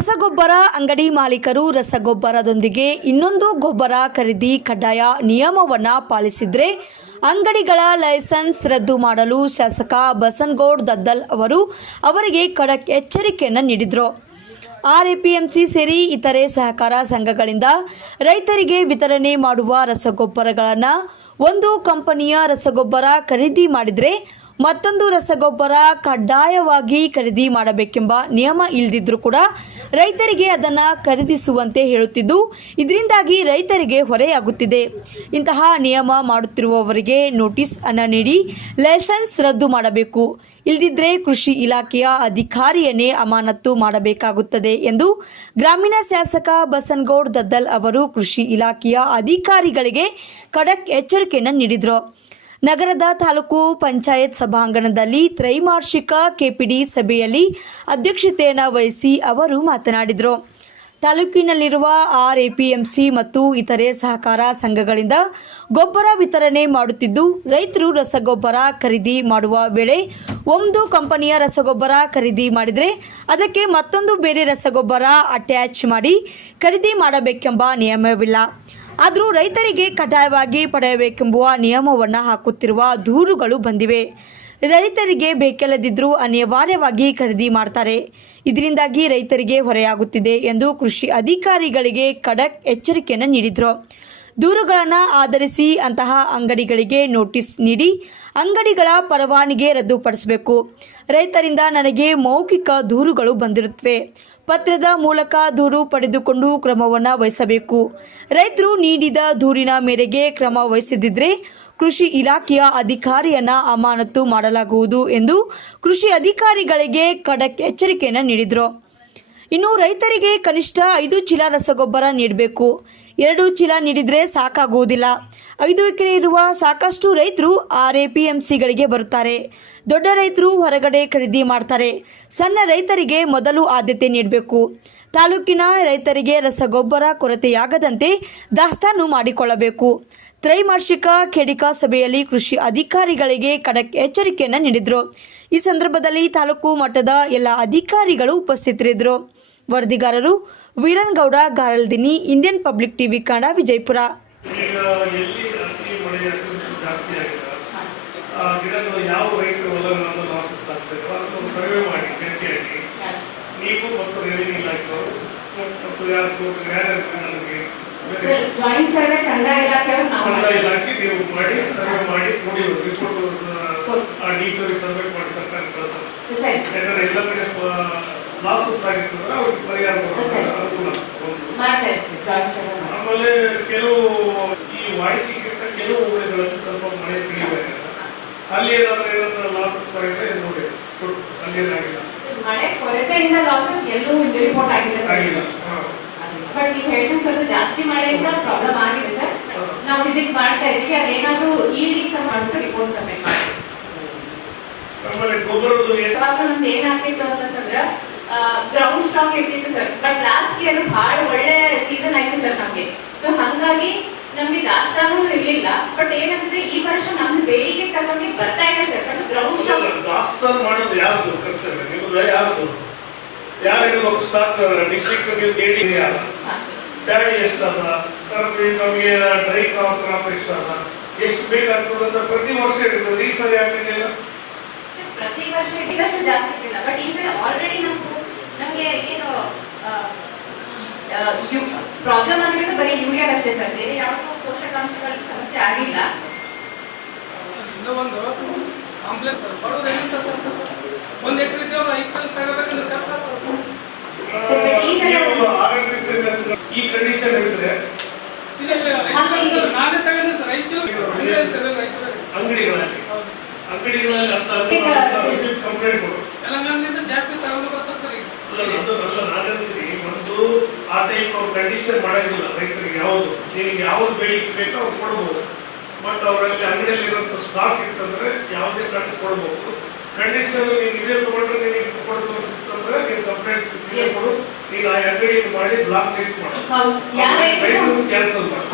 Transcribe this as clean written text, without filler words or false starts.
ರಸಗೊಬ್ಬರ ಅಂಗಡಿ ಮಾಲೀಕರು ರಸಗೊಬ್ಬರದೊಂದಿಗೆ ಇನ್ನೊಂದು ಗೊಬ್ಬರ ಖರೀದಿ ಕಡ್ಡಾಯ ನಿಯಮವನ್ನು ಪಾಲಿಸಿದರೆ ಅಂಗಡಿಗಳ ಲೈಸೆನ್ಸ್ ರದ್ದು ಮಾಡಲು ಶಾಸಕ ಬಸನಗೌಡ ದದ್ದಲ್ ಅವರಿಗೆ ಖಡಕ್ ಎಚ್ಚರಿಕೆಯನ್ನು ನೀಡಿದರು. ಆರ್ಎಪಿಎಂಸಿ ಸೇರಿ ಇತರೆ ಸಹಕಾರ ಸಂಘಗಳಿಂದ ರೈತರಿಗೆ ವಿತರಣೆ ಮಾಡುವ ರಸಗೊಬ್ಬರಗಳನ್ನು ಒಂದು ಕಂಪನಿಯ ರಸಗೊಬ್ಬರ ಖರೀದಿ ಮಾಡಿದರೆ ಮತ್ತೊಂದು ರಸಗೊಬ್ಬರ ಕಡ್ಡಾಯವಾಗಿ ಖರೀದಿ ಮಾಡಬೇಕೆಂಬ ನಿಯಮ ಇಲ್ಲದಿದ್ದರೂ ಕೂಡ ರೈತರಿಗೆ ಅದನ್ನು ಖರೀದಿಸುವಂತೆ ಹೇಳುತ್ತಿದ್ದು, ಇದರಿಂದಾಗಿ ರೈತರಿಗೆ ಹೊರೆಯಾಗುತ್ತಿದೆ. ಇಂತಹ ನಿಯಮ ಮಾಡುತ್ತಿರುವವರಿಗೆ ನೋಟಿಸ್ ಅನ್ನು ನೀಡಿ ಲೈಸೆನ್ಸ್ ರದ್ದು ಮಾಡಬೇಕು. ಇಲ್ಲದಿದ್ದರೆ ಕೃಷಿ ಇಲಾಖೆಯ ಅಧಿಕಾರಿಯನ್ನೇ ಅಮಾನತು ಮಾಡಬೇಕಾಗುತ್ತದೆ ಎಂದು ಗ್ರಾಮೀಣ ಶಾಸಕ ಬಸನಗೌಡ ದದ್ದಲ್ ಅವರು ಕೃಷಿ ಇಲಾಖೆಯ ಅಧಿಕಾರಿಗಳಿಗೆ ಖಡಕ್ ಎಚ್ಚರಿಕೆಯನ್ನು ನೀಡಿದರು. ನಗರದ ತಾಲೂಕು ಪಂಚಾಯತ್ ಸಭಾಂಗಣದಲ್ಲಿ ತ್ರೈಮಾಸಿಕ ಕೆಪಿಡಿ ಸಭೆಯಲ್ಲಿ ಅಧ್ಯಕ್ಷತೆಯನ್ನು ವಹಿಸಿ ಅವರು ಮಾತನಾಡಿದರು. ತಾಲೂಕಿನಲ್ಲಿರುವ ಆರ್ಎಪಿಎಂಸಿ ಮತ್ತು ಇತರೆ ಸಹಕಾರ ಸಂಘಗಳಿಂದ ಗೊಬ್ಬರ ವಿತರಣೆ ಮಾಡುತ್ತಿದ್ದು, ರೈತರು ರಸಗೊಬ್ಬರ ಖರೀದಿ ಮಾಡುವ ವೇಳೆ ಒಂದು ಕಂಪನಿಯ ರಸಗೊಬ್ಬರ ಖರೀದಿ ಮಾಡಿದರೆ ಅದಕ್ಕೆ ಮತ್ತೊಂದು ಬೇರೆ ರಸಗೊಬ್ಬರ ಅಟ್ಯಾಚ್ ಮಾಡಿ ಖರೀದಿ ಮಾಡಬೇಕೆಂಬ ನಿಯಮವಿಲ್ಲ. ಆದರೂ ರೈತರಿಗೆ ಕಡ್ಡಾಯವಾಗಿ ಪಡೆಯಬೇಕೆಂಬುವ ನಿಯಮವನ್ನು ಹಾಕುತ್ತಿರುವ ದೂರುಗಳು ಬಂದಿವೆ. ರೈತರಿಗೆ ಬೇಕಿಲ್ಲದಿದ್ದರೂ ಅನಿವಾರ್ಯವಾಗಿ ಖರೀದಿ ಮಾಡ್ತಾರೆ. ಇದರಿಂದಾಗಿ ರೈತರಿಗೆ ಹೊರೆಯಾಗುತ್ತಿದೆ ಎಂದು ಕೃಷಿ ಅಧಿಕಾರಿಗಳಿಗೆ ಖಡಕ್ ಎಚ್ಚರಿಕೆಯನ್ನು ನೀಡಿದರು. ದೂರುಗಳನ್ನು ಆಧರಿಸಿ ಅಂತಹ ಅಂಗಡಿಗಳಿಗೆ ನೋಟಿಸ್ ನೀಡಿ ಅಂಗಡಿಗಳ ಪರವಾನಗಿ ರದ್ದುಪಡಿಸಬೇಕು. ರೈತರಿಂದ ನನಗೆ ಮೌಖಿಕ ದೂರುಗಳು ಬಂದಿರುತ್ತವೆ. ಪತ್ರದ ಮೂಲಕ ದೂರು ಪಡೆದುಕೊಂಡು ಕ್ರಮವನ್ನು ವಹಿಸಬೇಕು. ರೈತರು ನೀಡಿದ ದೂರಿನ ಮೇರೆಗೆ ಕ್ರಮ ವಹಿಸದಿದ್ದರೆ ಕೃಷಿ ಇಲಾಖೆಯ ಅಧಿಕಾರಿಯನ್ನು ಅಮಾನತು ಮಾಡಲಾಗುವುದು ಎಂದು ಕೃಷಿ ಅಧಿಕಾರಿಗಳಿಗೆ ಖಡಕ್ ಎಚ್ಚರಿಕೆಯನ್ನು ನೀಡಿದರು. ಇನ್ನು ರೈತರಿಗೆ ಕನಿಷ್ಠ 5 ಚೀಲ ರಸಗೊಬ್ಬರ ನೀಡಬೇಕು. 2 ಚೀಲ ನೀಡಿದರೆ ಸಾಕಾಗುವುದಿಲ್ಲ. 5 ಎಕರೆ ಇರುವ ಸಾಕಷ್ಟು ರೈತರು ಆರ್ಎಪಿಎಂಸಿಗಳಿಗೆ ಬರುತ್ತಾರೆ. ದೊಡ್ಡ ರೈತರು ಹೊರಗಡೆ ಖರೀದಿ ಮಾಡ್ತಾರೆ. ಸಣ್ಣ ರೈತರಿಗೆ ಮೊದಲು ಆದ್ಯತೆ ನೀಡಬೇಕು. ತಾಲೂಕಿನ ರೈತರಿಗೆ ರಸಗೊಬ್ಬರ ಕೊರತೆಯಾಗದಂತೆ ದಾಸ್ತಾನು ಮಾಡಿಕೊಳ್ಳಬೇಕು. ತ್ರೈಮಾಸಿಕ ಖೇಡಿಕಾ ಸಭೆಯಲ್ಲಿ ಕೃಷಿ ಅಧಿಕಾರಿಗಳಿಗೆ ಖಡಕ್ ಎಚ್ಚರಿಕೆಯನ್ನು ನೀಡಿದರು. ಈ ಸಂದರ್ಭದಲ್ಲಿ ತಾಲೂಕು ಮಟ್ಟದ ಎಲ್ಲ ಅಧಿಕಾರಿಗಳು ಉಪಸ್ಥಿತರಿದ್ದರು. ವರದಿಗಾರರು Veeranagouda Garaldinni, Indian Public TV Kannada, Vijayapura. Joint survey ಕಂದಾಯ ಇಲಾಖೆ ನೀವು ಮಾಡಿ ಸರ್ವೆ ಮಾಡಿ ನೋಡಿ ರಿಪೋರ್ಟ್ ಸಬ್ಮಿಟ್ ಮಾಡಿ ಸರ್ಕಾರ ಕಳಿಸ್ತಾರೆ. ಯಾಕಂದ್ರೆ ಎಲ್ಲ ಕಡೆ ಲಾಸಸ್ ಆಗಿರ್ತಂದ್ರೆ ಅವ್ರಿಗೆ ಪರಿಹಾರ ಅನುಕೂಲ. ಆಮೇಲೆ ಕೆಲವು ಈ ವಾಡಿಕೆಗಿಂತ ಕೆಲವು ಊರುಗಳಲ್ಲಿ ಸ್ವಲ್ಪ ಮಳೆ ತಿಳಿಬೇಕು. ಅಲ್ಲಿ ಏನಾದ್ರೂ ಲಾಸಸ್ ಆಗಿದೆ ನೋಡಿ, ಅಲ್ಲಿ ಏನಾಗಿಲ್ಲ. ಮಳೆ ಕೊರತೆಯಿಂದ ಲಾಸಸ್ ಎಲ್ಲೂ ರಿಪೋರ್ಟ್ ಆಗಿದೆ ಬಟ್ ನೀವು ಹೇಳಿದ ಸ್ವಲ್ಪ ಜಾಸ್ತಿ ಮಳೆಯಿಂದ ಪ್ರಾಬ್ಲಮ್ ಆಗಿದೆ ಸರ್. ನಾವು ವಿಸಿಟ್ ಮಾಡ್ತಾ ಇದ್ದೀವಿ. ಅದೇನಾದ್ರೂ ಈ ರೀತಿ ಮಾಡ್ಬಿಟ್ಟು ರಿಪೋರ್ಟ್ ಸಬ್ಮಿಟ್ ಮಾಡ್ತೀವಿ. ನಮ್ದು ಏನಾಗ್ತಿತ್ತು ಅಂತಂದ್ರೆ ಗ್ರೌಂಡ್ ಸ್ಟಾಕ್ ಇರ್ತಿತ್ತು ಸರ್. ಬಟ್ ಲಾಸ್ಟ್ ಇಯರ್ ಬಹಳ ಒಳ್ಳೆ ಸೀಸನ್ ಆಯ್ತು ಸರ್ ನಮ್ಗೆ. ಸೊ ಹಂಗಾಗಿ ನಮ್ಗೆ ದಾಸ್ತಾನು ಇರ್ಲಿಲ್ಲ. ಬಟ್ ಏನಂತಂದ್ರೆ ಈ ವರ್ಷ ನಮ್ದು ಬೇಡಿಕೆ ತಗೊಂಡು ಬರ್ತಾ ಇದೆ ಸರ್. ಬಟ್ ಗ್ರೌಂಡ್ ಸ್ಟಾಕ್ ದಾಸ್ತಾನು ಮಾಡೋದು ಯಾವುದು ಕರ್ತವ್ಯ ನಿಮ್ಮದು? ಯಾವುದು ಯಾರು ಸ್ಟಾಕ್ ಡಿಸ್ಟ್ರಿಕ್ಟ್ ನೀವು ಕೇಳಿ ಬ್ಯಾಡಿ ಎಷ್ಟದ ನಮಗೆ ಡ್ರೈ ಕ್ರಾಪ್ ಎಷ್ಟದ ಎಷ್ಟು ಬೇಕಾಗ್ತದೆ ಅಂತ ಪ್ರತಿ ವರ್ಷ ಇರ್ತದೆ. ಈ ಸರಿ ಆಗ್ಲಿಲ್ಲ. ಪ್ರತಿ ವರ್ಷ ಇದಷ್ಟು ಜಾಸ್ತಿ ಇರಲಿಲ್ಲ. ಬಟ್ ಈ ಸರಿ ಆಲ್ರೆಡಿ ನಮ್ಗೆ ಏನು ಪ್ರಾಬ್ಲಮ್ ಆಗಿರೋದು ಬರೀ ಯೂರಿಯಾ ಅಷ್ಟೇ ಸರ್. ಬೇರೆ ಯಾವುದೋ ಪೋಷಕಾಂಶಗಳ ಸಮಸ್ಯೆ ಆಗಿಲ್ಲ. ಇನ್ನೂ ಒಂದು ಕಾಂಪ್ಲೆಕ್ಸ್ ಒಂದು ಎಕರೆ ಇದ್ದೇವೆ 5 ಸಲ ತಗೋಬೇಕಂದ್ರೆ ಕಷ್ಟ. ಈ ಕಂಡೀಷನ್ ಇದ್ರೆ ನಾನೇ ತಗೊಂಡೆ ಸರ್. ಅಂಗಡಿಗಳಲ್ಲಿ ಕಂಪ್ಲೇಂಟ್ ಕೊಡು. ತೆಲಂಗಾಣದಿಂದ ಜಾಸ್ತಿ ತಗೊಂಡು ಬರ್ತಾರೆ ಸರ್. ಒಂದು ಆ ಟೈಪ್ ಕಂಡೀಷನ್ ಮಾಡೋದಿಲ್ಲ ರೈತರಿಗೆ. ಯಾವುದು ನಿಮಗೆ ಯಾವ್ದು ಬೇಡಿಕೆ ಬೇಕೋ ಅವ್ರು ಕೊಡ್ಬೋದು. ಬಟ್ ಅವರಲ್ಲಿ ಅಂಗಡಿಯಲ್ಲಿ ಇರುವಂಥ ಸ್ಟಾಕ್ ಇತ್ತಂದ್ರೆ ಯಾವುದೇ ಕಾರಣ ಕೊಡ್ಬೋದು. ಕಂಡೀಷನ್ ನೀವು ಇದೇ ತಗೊಂಡ್ರೆ ನಿಮಗೆ ಕೊಡ್ತು ಅಂತಂದ್ರೆ ನೀವು ಕಂಪ್ಲೇಂಟ್ಸ್ ಕೊಡು. ನೀನು ಆ ಅಂಗಡಿ ಮಾಡಿ ಬ್ಲಾಕ್ ಲಿಸ್ಟ್ ಮಾಡಿ ಲೈಸೆನ್ಸ್ ಕ್ಯಾನ್ಸಲ್ ಮಾಡಿ.